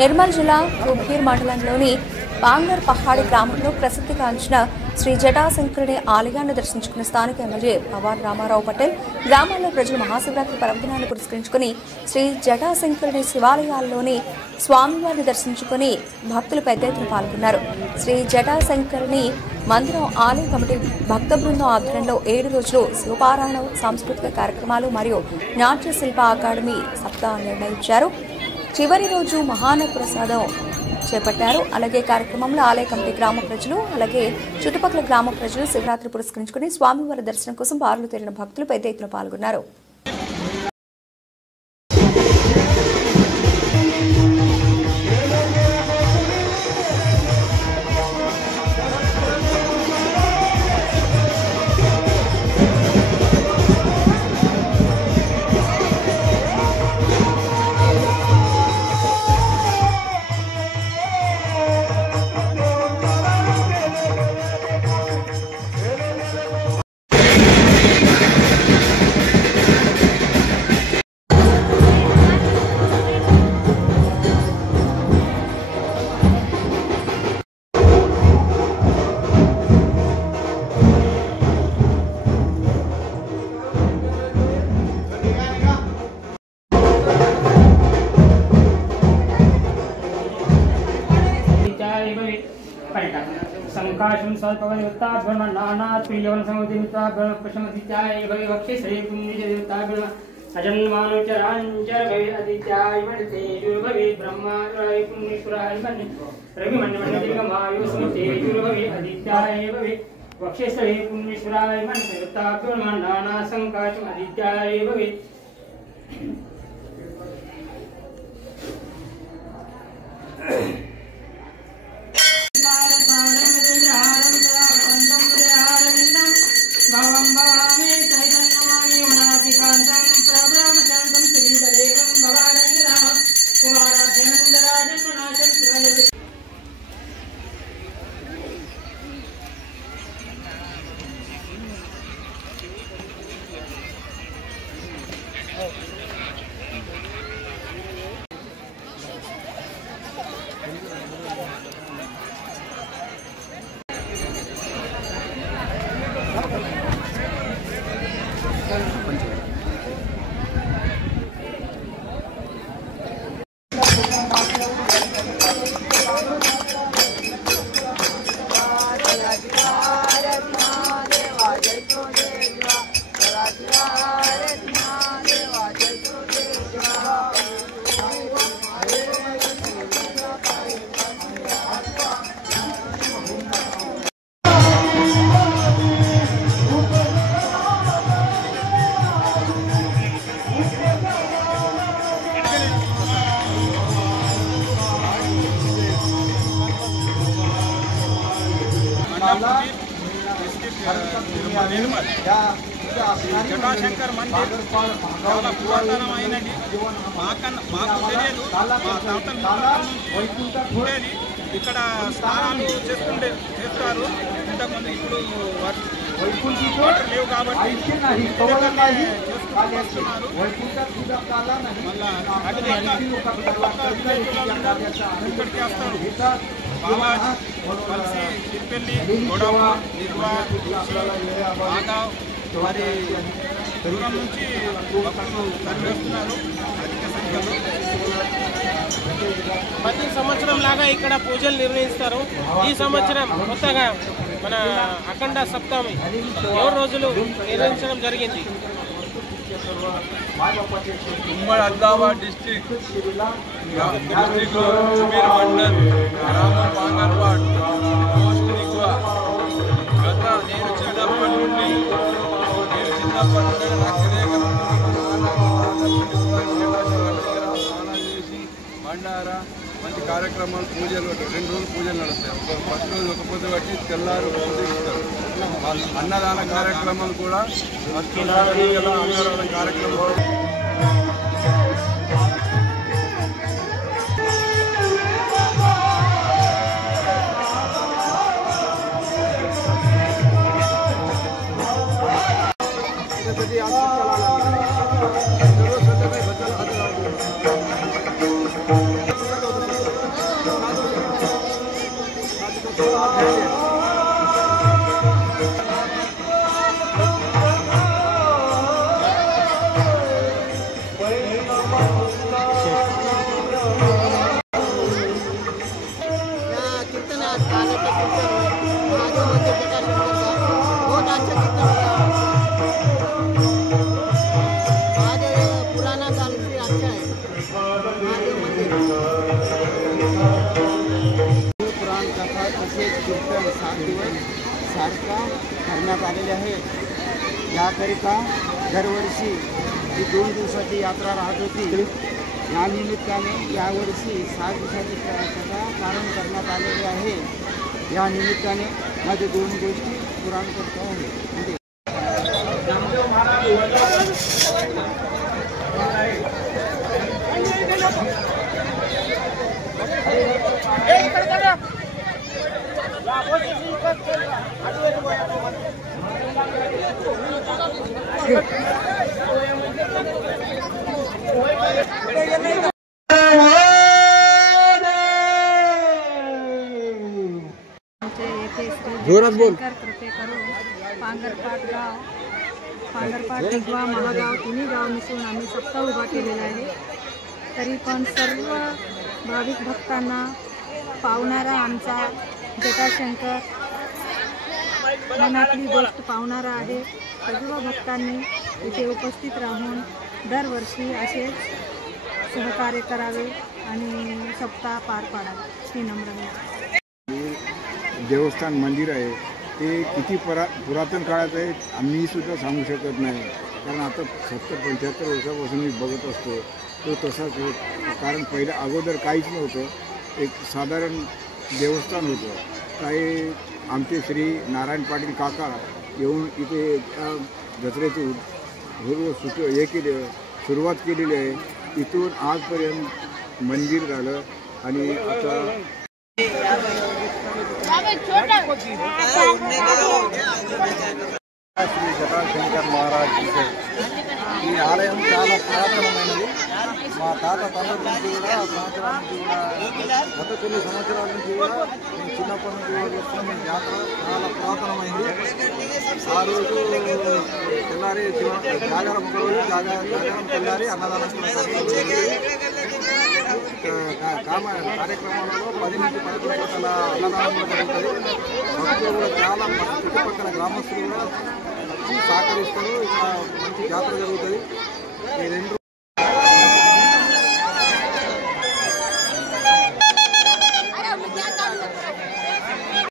నిర్మల్ జిల్లా కుబీర్ మండలంలోని బాంగర్ పహాడి గ్రామంలో ప్రసిద్ధిగాంచిన శ్రీ జటాశంకరుడి ఆలయాన్ని దర్శించుకున్న స్థానిక ఎమ్మెల్యే పవార్ రామారావు పటేల్ గ్రామాల్లో ప్రజలు మహాశివరాత్రి పర్వదినాన్ని పురస్కరించుకుని శ్రీ జటాశంకరుడి శివాలయాల్లోని స్వామివారిని దర్శించుకుని భక్తులు పెద్ద ఎత్తున పాల్గొన్నారు. శ్రీ జటాశంకరుని మందిరం ఆలయ కమిటీ భక్త బృందం ఆధ్వర్యంలో 7 రోజులు శివపారాయణం, సాంస్కృతిక కార్యక్రమాలు మరియు నాట్య శిల్ప అకాడమీ సప్తాహం నిర్ణయించారు. చివరి రోజు మహాన ప్రసాదం చేపట్టారు. అలాగే కార్యక్రమంలో ఆలయ కమిటీ గ్రామ ప్రజలు అలాగే చుట్టుపక్కల గ్రామ ప్రజలు శివరాత్రి పురస్కరించుకుని స్వామివారి దర్శనం కోసం బారులు తీరిన భక్తులు పెద్ద ఎత్తున పాల్గొన్నారు. संकाशं स्वल्पवनिवृत्ताभ्रमणानात् प्रियवन समुदिताभ्रमपशमदित्याय भवे वक्षे श्री पुण्यजदेवताभ्रम अजन्मानुचराञ्चर भवे अदित्याय मणितेजुर भवे ब्रह्माय पुण्येश्वराय मन्य रविमण्डमण्डलिगमायु स्मृतेजुर भवे अदित्याय भवे वक्षे श्री पुण्येश्वराय मन्यवृत्ताभ्रमणानात् संकाशं अदित्याय भवे జటాశంకర్ మందిర్ చాలా పురాతనమైనది. మాకు తెలియదు, మా తాతలు ఉండేది. ఇక్కడ స్నానాలు చేస్తారు. ఇంతకుముందు ఇప్పుడు వాటర్ లేవు కాబట్టి ఇక్కడికి వస్తారు. బాలాజీ, కలిసి, తిరుపల్లి, గొడవ, నిర్వా, మాగావ్ మరి దూరం నుంచి భక్తులు తరలిస్తున్నారు అధిక సంఖ్యలో. ప్రతి సంవత్సరం లాగా ఇక్కడ పూజలు నిర్వహిస్తారు. ఈ సంవత్సరం కొత్తగా మన అఖండ సప్తమి 7 రోజులు నిర్వహించడం జరిగింది. ఉమ్మడి ఆదిలాబాద్ డిస్ట్రిక్ట్ కుబీర్ మండల్ గ్రామం బాంగర్వాడ్ మోస్ట్ ఎక్కువ. నేను చిన్నప్పటి నుండి నాకు చేసి బండారా మంచి కార్యక్రమాలు, పూజలు 2 రోజులు పూజలు నడుస్తాయి. ఫస్ట్ రోజు ఒక పొద్దు బట్టి తెల్లారు పూజ ఇస్తారు. అన్నదాన కార్యక్రమాలు కూడా అన్నదాన కార్యక్రమాలు बारका करण्यात आलेले आहेत। याकरिता दरवर्षी ही 2 दिवसाची यात्रा राहत होती। या निमित्ताने यावर्षी 7 दिवसाची कथा पारण करण्यात आलेली आहे। या निमित्ताने माझे 2 गोष्टी पुराण करतो आहे। जोरात बोल। कृपे करून पांगरपाट दिगवा महागाव तिन्ही गाव मिसळून आम्ही सप्ताह उभा केलेला आहे। तरी पण सर्व भाविक भक्तांना पावणारा आमचा जटाशंकर मनातली गोष्ट पावणारा आहे। सर्व भक्तांनी इथे उपस्थित राहून दरवर्षी असेच सहकार्य करावे आणि सप्ताह पार पाडावे ही नम्र विनंती। देवस्थान मंदिर आहे ते किती पुरातन काळात आहे आम्ही सुद्धा सांगू शकत नाही, कारण आता 70-75 वर्षापासून मी बघत असतो तो तसाच होत। कारण पहिल्या अगोदर काहीच नव्हतं, एक साधारण देवस्थान होतं। काही आमचे श्री नारायण पाटील काका येऊन इथे जत्रेची सुरुवात केलेली आहे। इथून आजपर्यंत मंदिर झालं आणि आता శ్రీ జటాశంకర్ మహారాజ్ ఈ ఆలయం చాలా పురాతనమైనది। మా తాత తండ్రి నుంచి కూడా సంవత్సరానికి కూడా గత కొన్ని సంవత్సరాల నుంచి కూడా మేము చిన్నప్పటి నుంచి కూడా చూస్తున్నాం। ఈ జాతర చాలా పురాతనమైంది। ఆ రోజు తెల్లారి జాగారం ఒక రోజు జాగారం తెల్లారి అన్నదానం కార్యక్రమాలలో 10 నుంచి 11 గంటల అన్నదానం జరుగుతుంది। భక్తులు కూడా చాలా చుట్టుపక్కల గ్రామస్తులు కూడా సహకరిస్తారు। ఇక్కడ మంచి జాతర జరుగుతుంది। ఈ 2